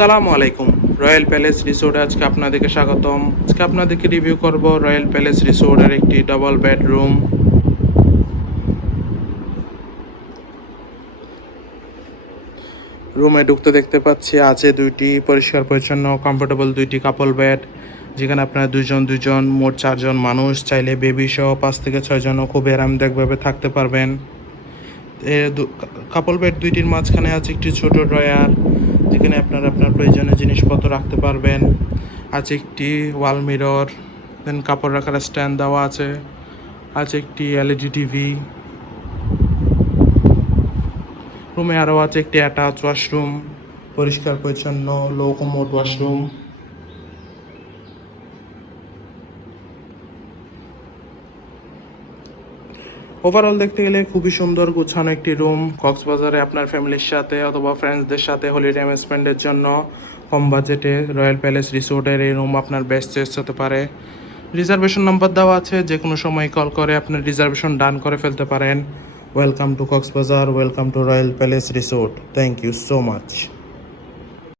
আসসালামু আলাইকুম। Royal palace রিসোর্টে আজকে আপনাদেরকে স্বাগতম। আজকে আপনাদেরকে রিভিউ করব রয়্যাল প্যালেস রিসোর্টের একটি ডাবল বেডরুম। রুমে ঢুকতে দেখতে পাচ্ছি আছে দুইটি পরিষ্কার পরিচ্ছন্ন কমফোর্টেবল দুইটি কাপল বেড, যেখানে আপনারা দুজন মোট 4জন মানুষ চাইলে বেবি সহ 5 থেকে 6 জনও খুব আরামদায়কভাবে থাকতে পারবেন। কাপল বেড দুইটির মাঝখানে আছে একটি ছোট ড্রয়ার, যেখানে আপনারা আপনার প্রয়োজনীয় জিনিসপত্র রাখতে পারবেন। আছে একটি ওয়াল মিরর, দেন কাপড় রাখার স্ট্যান্ড দেওয়া আছে। আছে একটি এলইডি টিভি। রুমে আরও আছে একটি অ্যাটাচ ওয়াশরুম, পরিষ্কার পরিচ্ছন্ন লো কমোড ওয়াশরুম। ওভারঅল দেখতে গেলে খুবই সুন্দর গুছানো একটি রুম। কক্সবাজারে আপনার ফ্যামিলির সাথে অথবা ফ্রেন্ডসদের সাথে হলিডে টাইম স্পেন্ডের জন্য কম বাজেটে রয়্যাল প্যালেস রিসোর্টের এই রুম আপনার বেস্ট চয়েস হতে পারে। রিজার্ভেশন নাম্বার দেওয়া আছে, যে কোনো সময় কল করে আপনার রিজার্ভেশন ডান করে ফেলতে পারেন। Welcome to Cox's Bazar, welcome to royal palace resort. Thank you so much.